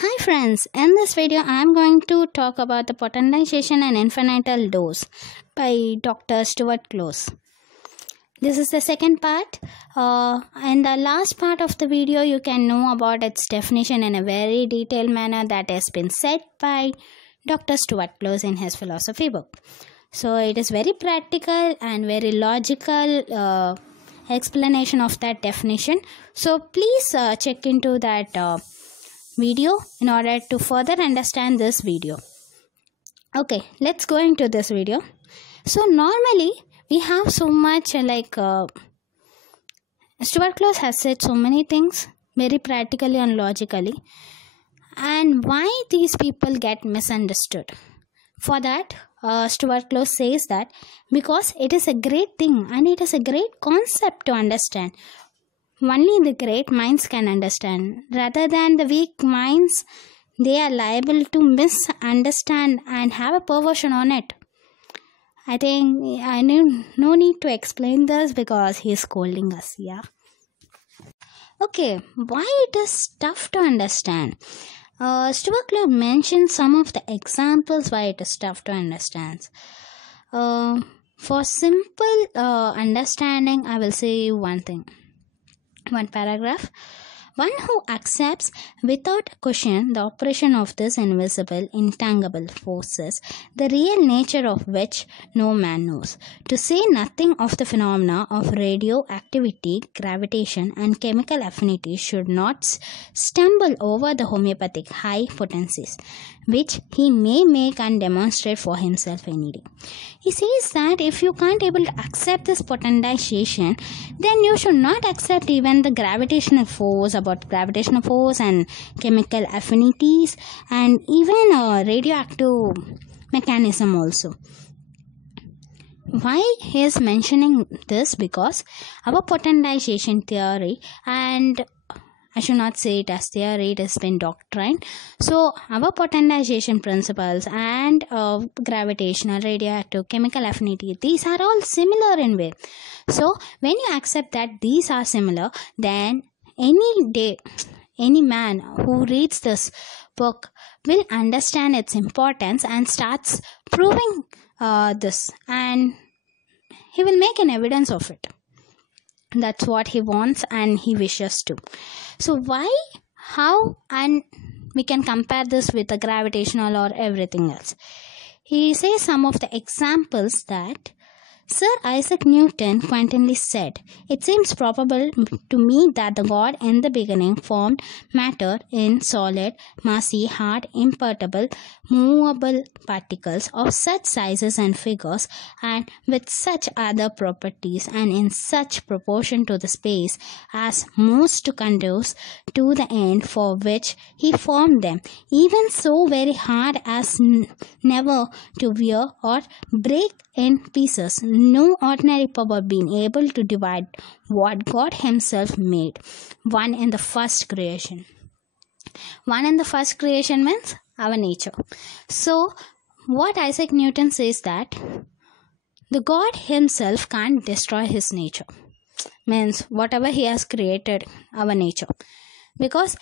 Hi friends, in this video I am going to talk about the potentization and infinital dose by Dr. Stuart Close. This is the second part. In the last part of the video you can know about its definition in a very detailed manner that has been said by Dr. Stuart Close in his philosophy book. So it is very practical and very logical explanation of that definition. So please check into that video in order to further understand this video. Okay, let's go into this video. So normally we have so much Stuart Close has said so many things very practically and logically, and why these people get misunderstood. For that, Stuart Close says that because it is a great thing and it is a great concept to understand. Only the great minds can understand. Rather than the weak minds, they are liable to misunderstand and have a perversion on it. I think I no need to explain this because he is scolding us, yeah. Okay, why it is tough to understand? Stuart Close mentioned some of the examples why it is tough to understand. For simple understanding, I will say one thing. One paragraph. One who accepts without question the operation of this invisible, intangible forces, the real nature of which no man knows, to say nothing of the phenomena of radioactivity, gravitation, and chemical affinity, should not stumble over the homeopathic high potencies, which he may make and demonstrate for himself any day. He says that if you can't able to accept this potentization, then you should not accept even the gravitational force, about gravitational force and chemical affinities, and even a radioactive mechanism also. Why he is mentioning this? Because our potentization theory, and I should not say it as theory, it has been doctrine. So our potentization principles and gravitational, radioactive, chemical affinity, these are all similar in way. So when you accept that these are similar, then any day, any man who reads this book will understand its importance and starts proving this, and he will make an evidence of it. That's what he wants and he wishes to. So why, how, and we can compare this with the gravitational or everything else. He says some of the examples that Sir Isaac Newton quaintly said, "It seems probable to me that the God in the beginning formed matter in solid, massy, hard, imperturbable, movable particles of such sizes and figures, and with such other properties, and in such proportion to the space as most to conduce to the end for which he formed them, even so very hard as never to wear or break in pieces, no ordinary power being able to divide what God himself made, one in the first creation." One in the first creation means our nature. So what Isaac Newton says that the God himself can't destroy his nature, means whatever he has created, our nature, because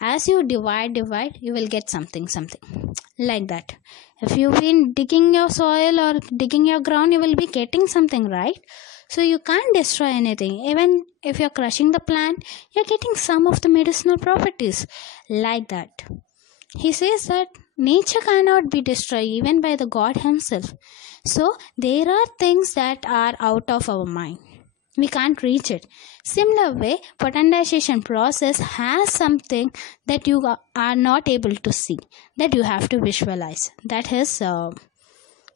as you divide, you will get something like that. If you've been digging your soil or digging your ground, you will be getting something, right? So you can't destroy anything. Even if you're crushing the plant, you're getting some of the medicinal properties, like that. He says that nature cannot be destroyed even by the God himself. So there are things that are out of our mind. We can't reach it. Similar way, potentization process has something that you are not able to see, that you have to visualize. That is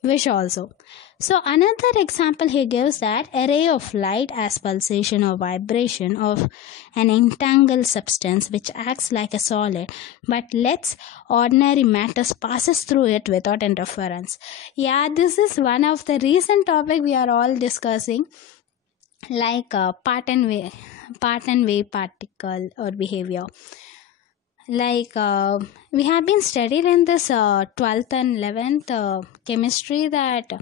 wish also. So another example he gives that a ray of light as pulsation or vibration of an entangled substance which acts like a solid but lets ordinary matters passes through it without interference. Yeah, this is one of the recent topic we are all discussing, like part and wave particle or behavior. Like we have been studied in this 12th and 11th chemistry, that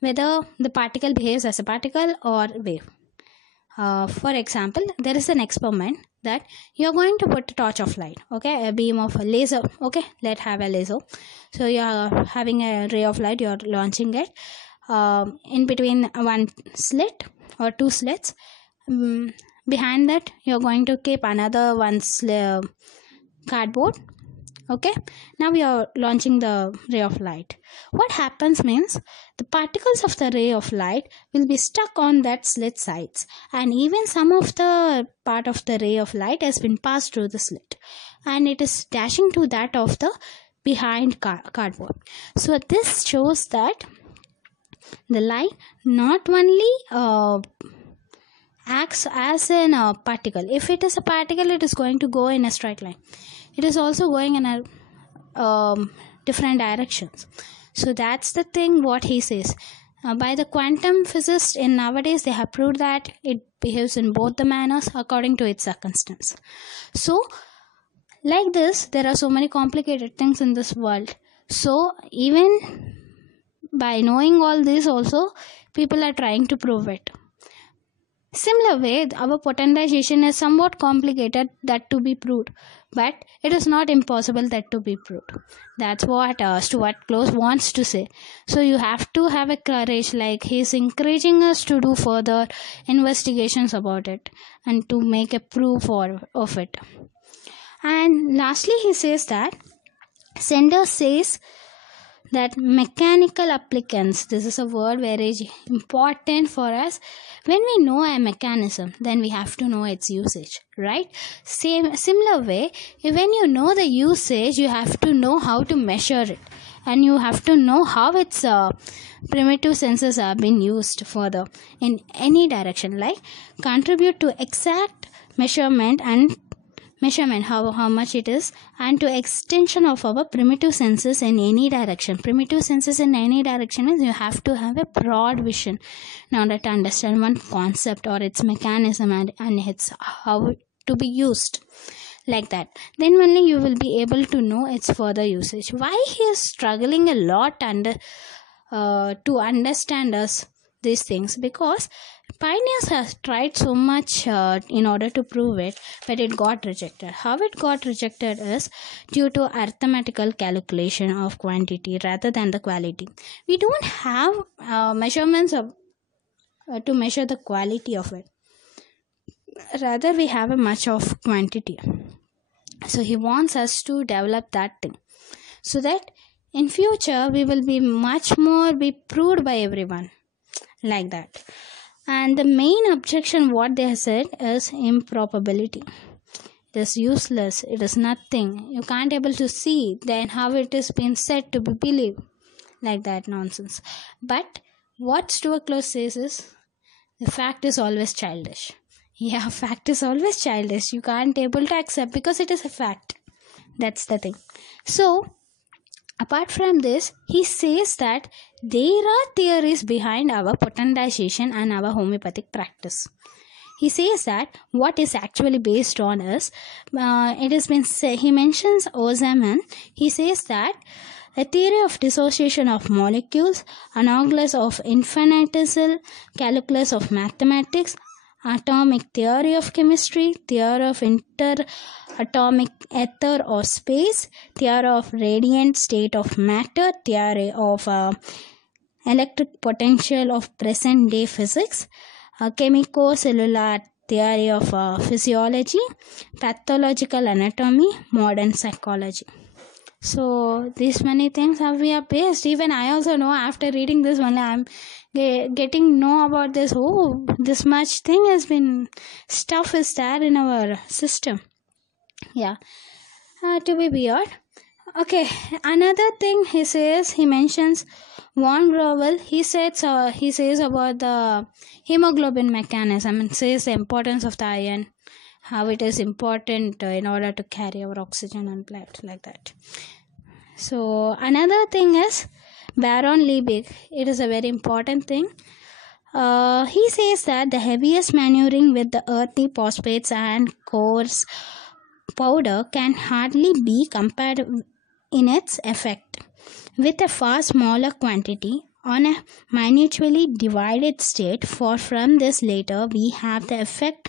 whether the particle behaves as a particle or wave. For example, there is an experiment that you're going to put a torch of light, okay, a beam of a laser, okay, let's have a laser. So you're having a ray of light, you're launching it in between one slit or two slits. Behind that you're going to keep another one cardboard. Okay, now we are launching the ray of light. What happens means the particles of the ray of light will be stuck on that slit sides, and even some of the part of the ray of light has been passed through the slit, and it is dashing to that of the behind cardboard. So this shows that the light not only acts as a particle. If it is a particle, it is going to go in a straight line. It is also going in a different directions. So that's the thing what he says. By the quantum physicists in nowadays, they have proved that it behaves in both the manners according to its circumstance. So like this, there are so many complicated things in this world. So even by knowing all this also, people are trying to prove it. Similar way, our potentization is somewhat complicated that to be proved, but it is not impossible that to be proved. That's what Stuart Close wants to say. So you have to have a courage, like he's encouraging us to do further investigations about it and to make a proof of it. And lastly, he says that Sanders says that mechanical applicants, this is a word very important for us. When we know a mechanism, then we have to know its usage, right? Similar way, when you know the usage, you have to know how to measure it, and you have to know how its primitive senses are being used further in any direction, like contribute to exact measurement how much it is, and to extension of our primitive senses in any direction. Primitive senses in any direction is you have to have a broad vision in order to understand one concept or its mechanism and its how to be used, like that. Then only you will be able to know its further usage. Why he is struggling a lot to understand us these things? Because pioneers have tried so much in order to prove it, but it got rejected. How it got rejected is due to arithmetical calculation of quantity rather than the quality. We don't have measurements to measure the quality of it. Rather, we have a much of quantity. So he wants us to develop that thing, so that in future we will be much more be proved by everyone, like that. And the main objection what they have said is improbability. It is useless, it is nothing, you can't able to see, then how it is been said to be believed, like that nonsense. But what Stuart Close says is, the fact is always childish. Yeah, fact is always childish, you can't able to accept because it is a fact. That's the thing. So apart from this, he says that there are theories behind our potentization and our homeopathic practice. He says that what is actually based on is, it has been he mentions Ozanam. He says that a theory of dissociation of molecules, analogous of infinitesimal calculus of mathematics, atomic theory of chemistry, theory of interatomic ether or space, theory of radiant state of matter, theory of electric potential of present day physics, chemico-cellular theory of physiology, pathological anatomy, modern psychology. So these many things have we are based. Even I also know after reading this one, I'm getting know about this. Oh, this much thing has been stuff is there in our system. Yeah, to be weird. Okay, another thing he mentions von Grauwald. He says about the hemoglobin mechanism and says the importance of the iron, how it is important in order to carry our oxygen and blood, like that. So another thing is Baron Liebig. It is a very important thing. He says that the heaviest maneuvering with the earthy phosphates and coarse powder can hardly be compared in its effect with a far smaller quantity on a minutely divided state, for from this later we have the effect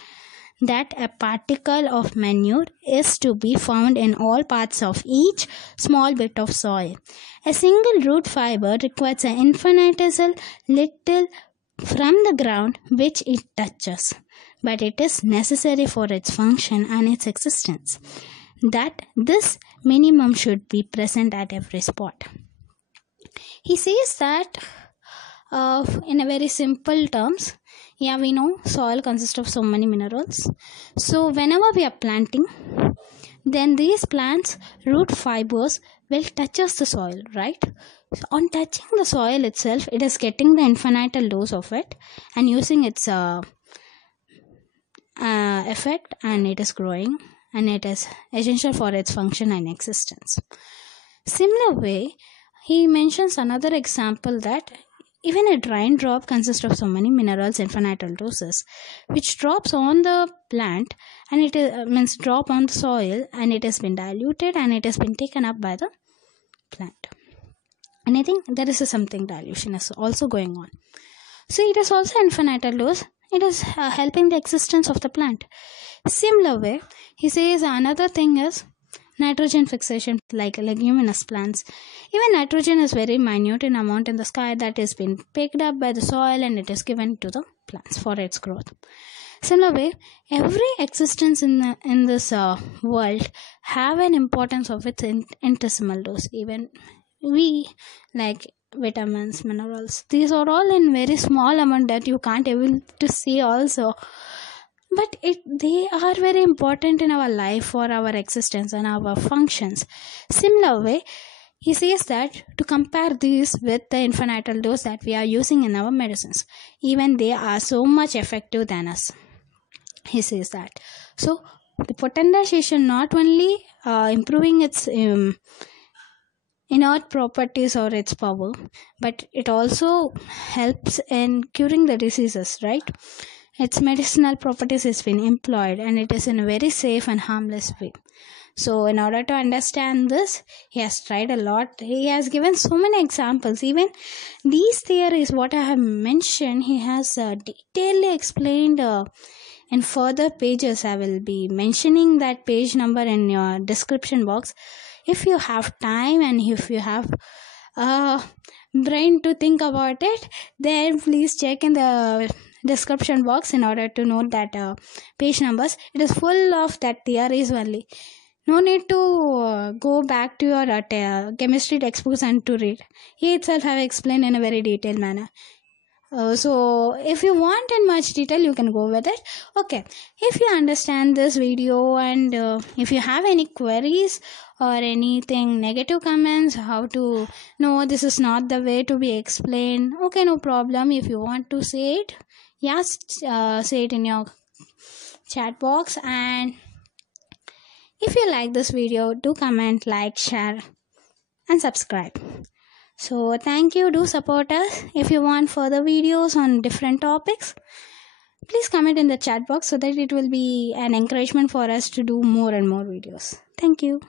that a particle of manure is to be found in all parts of each small bit of soil. A single root fiber requires an infinitesimal little from the ground which it touches, but it is necessary for its function and its existence that this minimum should be present at every spot. He says that in a very simple terms, yeah, we know soil consists of so many minerals. So whenever we are planting, then these plants root fibers will touches the soil, right? So on touching the soil itself, it is getting the infinital dose of it and using its effect, and it is growing, and it is essential for its function and existence. Similar way, he mentions another example that even a raindrop consists of so many minerals, infinital doses, which drops on the plant, and it is, means drop on the soil, and it has been diluted and it has been taken up by the plant. And I think there is something dilution is also going on. So it is also infinital dose. It is helping the existence of the plant. Similar way, he says another thing is nitrogen fixation, like leguminous plants. Even nitrogen is very minute in amount in the sky that is been picked up by the soil and it is given to the plants for its growth. Similar way, every existence in this world have an importance of its infinitesimal dose. Even we, like vitamins, minerals, these are all in very small amount that you can't able to see also, but they are very important in our life for our existence and our functions. Similar way, he says that to compare these with the infinital dose that we are using in our medicines, even they are so much effective than us. He says that. So the potentization not only improving its inert properties or its power, but it also helps in curing the diseases, right? Its medicinal properties has been employed, and it is in a very safe and harmless way. So in order to understand this, he has tried a lot. He has given so many examples. Even these theories what I have mentioned, he has detailedly explained in further pages. I will be mentioning that page number in your description box. If you have time and if you have brain to think about it, then please check in the description box in order to note that page numbers. It is full of that theories only. No need to go back to your chemistry textbooks and to read. He itself have explained in a very detailed manner. So if you want in much detail, you can go with it. Okay, if you understand this video and if you have any queries or anything negative comments, how to know this is not the way to be explained, okay, no problem. If you want to say it, yes, say it in your chat box. And if you like this video, do comment, like, share and subscribe. So thank you. Do support us. If you want further videos on different topics, please comment in the chat box so that it will be an encouragement for us to do more and more videos. Thank you.